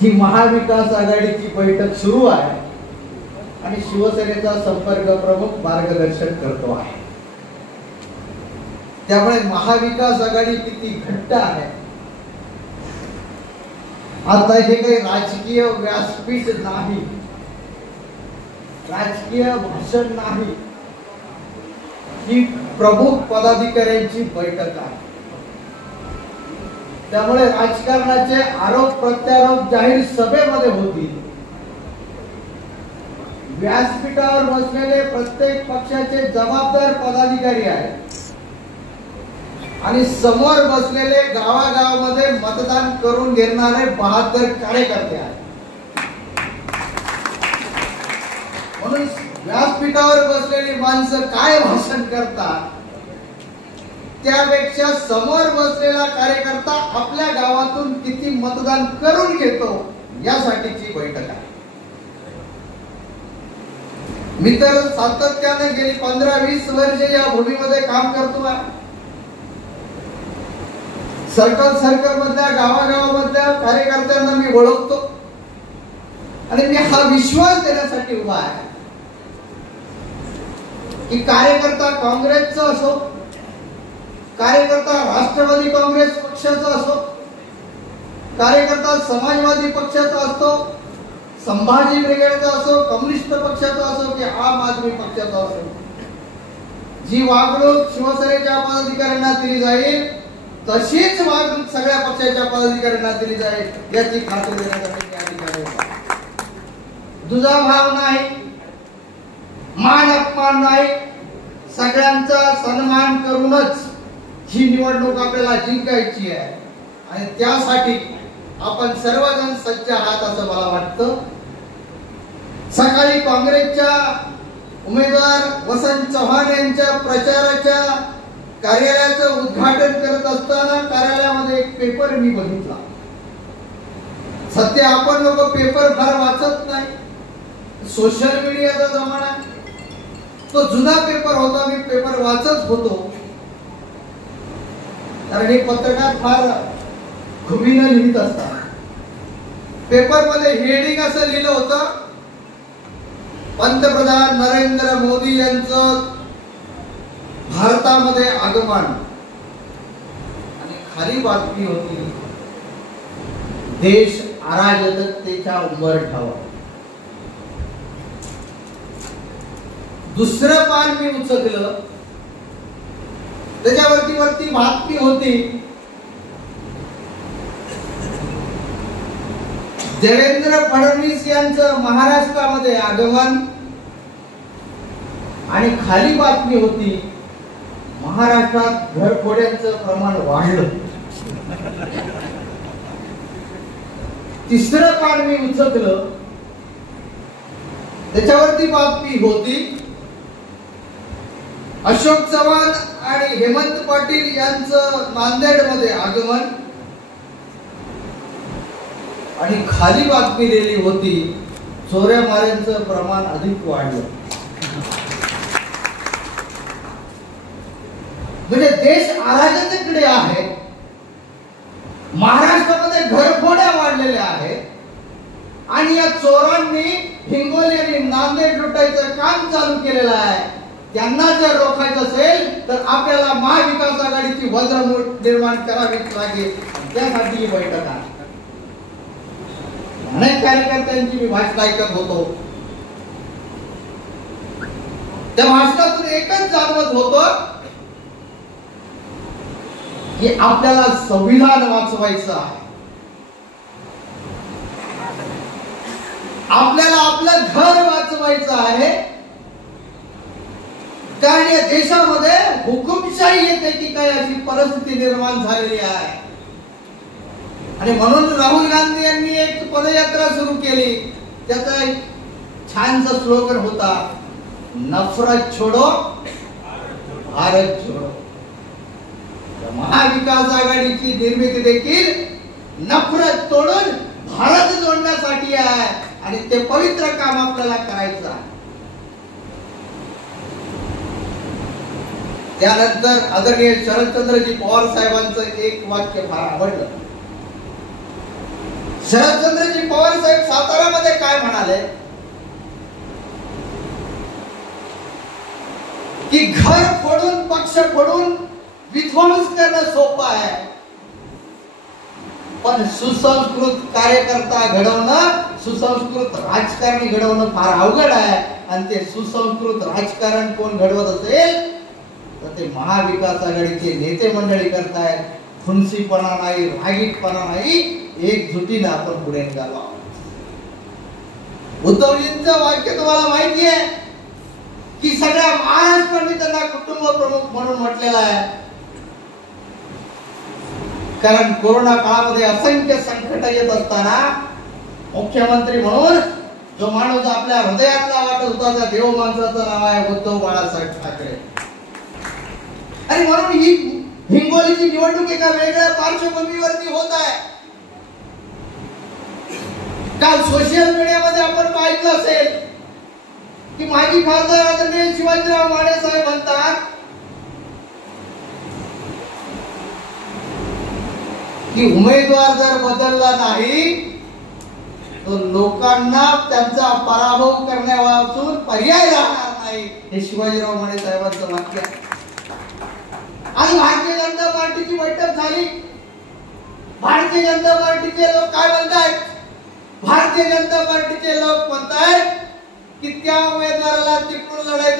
ही महाविकास आघाडीची बैठक सुरू आहे आणि शिवसेनेचा संपर्क प्रमुख मार्गदर्शन करतो आहे. त्यामुळे महाविकास आघाडी किती घट्ट आहे. आता हे काही राजकीय व्यासपीठ नाही, राजकीय भाषण नाही, ही प्रमुख पदाधिकाऱ्यांची बैठक आहे. त्यामुळे राजकारणाचे आरोप प्रत्यारोप जाहीर सभेमध्ये होतील. व्यासपीठावर बसलेले प्रत्येक पक्षाचे जबाबदार पदाधिकारी आहेत आणि समोर बसलेले गावागावामध्ये मतदान करून घेणारे बहादर कार्यकर्ते आहेत. म्हणून व्यासपीठावर बसलेली माणसं काय भाषण करतात त्यापेक्षा समोर बसलेला कार्यकर्ता आपल्या गावातून किती मतदान करून घेतो यासाठीची बैठक आहे. मी तर सातत्याने गेली 15-20 वर्षे या भूमीमध्ये काम करतो आहे. सर्कल मधल्या गावागावामधल्या कार्यकर्त्यांना मी ओळखतो आणि मी हा विश्वास देण्यासाठी उभा आहे की कार्यकर्ता काँग्रेसचा असो, कार्यकर्ता राष्ट्रवादी काँग्रेस पक्षाचा असो, कार्यकर्ता समाजवादी पक्षाचा असतो, संभाजी ब्रिगेडचा असो, कम्युनिस्ट पक्षाचा असो की आम आदमी पक्षाचा असो, जी वागणूक शिवसेनेच्या पदाधिकाऱ्यांना दिली जाईल तशीच वागणूक सगळ्या पक्षाच्या पदाधिकाऱ्यांना दिली जाईल याची खात्री देण्यासाठी त्या ठिकाणी दुजाभाव नाही, मान अपमान नाही, सगळ्यांचा सन्मान करूनच ही निवडणूक आपल्याला जिंकायची आहे आणि त्यासाठी आपण सर्वजण सज्ज आहात असं मला वाटतं. सकाळी काँग्रेसच्या उमेदवार वसंत चव्हाण यांच्या प्रचाराच्या कार्यालयाचं उद्घाटन करत असताना कार्यालयामध्ये एक पेपर मी बघितला. सध्या आपण लोक पेपर फार वाचत नाही, सोशल मीडियाचा जमाना. तो जुना पेपर होता, मी पेपर वाचत होतो कारण हे पत्रकार फार खुबीनं लिहित असतात. पेपर मध्ये हेडिंग असं लिहिलं होतं, पंतप्रधान नरेंद्र मोदी यांचं भारतामध्ये आगमन, आणि खाली बातमी होती देश अराजकतेच्या उंबरठ्यावर. दुसरं पान मी उचललं, त्याच्यावरती बातमी होती देवेंद्र फडणवीस यांचं महाराष्ट्रामध्ये आगमन, आणि खाली बातमी होती महाराष्ट्रात घरफोड्यांचं प्रमाण वाढलं. तिसरं पान मी उचललं, त्याच्यावरती बातमी होती अशोक चव्हाण आणि हेमंत पाटील यांचं नांदेडमध्ये आगमन, आणि खाली बातमी दिली होती चोऱ्या माऱ्यांचं प्रमाण अधिक वाढलं. म्हणजे देश अराजकतेकडे आहे, महाराष्ट्रामध्ये घरफोड्या वाढलेल्या आहेत आणि या चोरांनी हिंगोली आणि नांदेड लुटायचं काम चालू केलेलं आहे. त्यांना जर रोखायचं असेल तर आपल्याला महाविकास आघाडीची वज्रमूठ निर्माण करावीच लागेल. त्यासाठी ही बैठक आहे. अनेक कार्यकर्त्यांची मी भाषण ऐकत होतो, त्या भाषणातून एकच जाणवत होतं की आपल्याला संविधान वाचवायचं आहे, आपल्याला आपलं घर वाचवायचं आहे. कारण या देशामध्ये हुकुमशाही येते की काय अशी परिस्थिती निर्माण झालेली आहे. आणि म्हणून राहुल गांधी यांनी एक पदयात्रा सुरू केली. त्याचा एक छानसा स्लोगन होता, नफरत छोडो भारत छोडो. महाविकास आघाडीची निर्मिती देखील नफरत तोडून भारत जोडण्यासाठी आहे आणि ते पवित्र काम आपल्याला करायचं आहे. त्यानंतर आदरणीय शरदचंद्रजी पवार साहेबांचं एक वाक्य फार आवडलं. शरदचंद्रजी पवार साहेब सातारामध्ये काय म्हणाले की घर फोडून पक्ष फोडून विध्वंस करणं सोपं आहे, पण सुसंस्कृत कार्यकर्ता घडवणं, सुसंस्कृत राजकारणी घडवणं फार अवघड आहे. आणि ते सुसंस्कृत राजकारण कोण घडवत असेल तर ते महाविकास आघाडीचे नेते मंडळी करतायत. खुनसीपणा नाही, रागीटपणा नाही, एकजुटीने आपण पुढे निघालो. उद्धवजींचं वाक्य तुम्हाला माहिती आहे की सगळ्या महाराष्ट्राने त्यांना कुटुंब प्रमुख म्हणून म्हटलेलं आहे. कारण कोरोना काळामध्ये असंख्य संकट येत असताना मुख्यमंत्री म्हणून जो माणूस आपल्या हृदयातला वाटत होता त्या देव माणसाचं नाव आहे उद्धव बाळासाहेब ठाकरे. आणि म्हणून ही हिंगोलीची निवडणूक एका वेगळ्या पार्श्वभूमीवरती होत आहे. काल सोशल मीडियामध्ये आपण पाहिलं असेल की माजी खासदार आदरणीय शिवाजीराव माने साहेब म्हणतात की उमेदवार जर बदलला नाही तर लोकांना त्यांचा पराभव करण्यापासून पर्याय राहणार नाही. हे शिवाजीराव माने साहेबांचं वाक्य आहे. आज भारतीय जनता पार्टीची बैठक झाली. भारतीय जनता पार्टीचे लोक काय म्हणतायत? भारतीय जनता पार्टीचे लोक म्हणतायत की त्या उमेदवाराला तिकडून लढायचं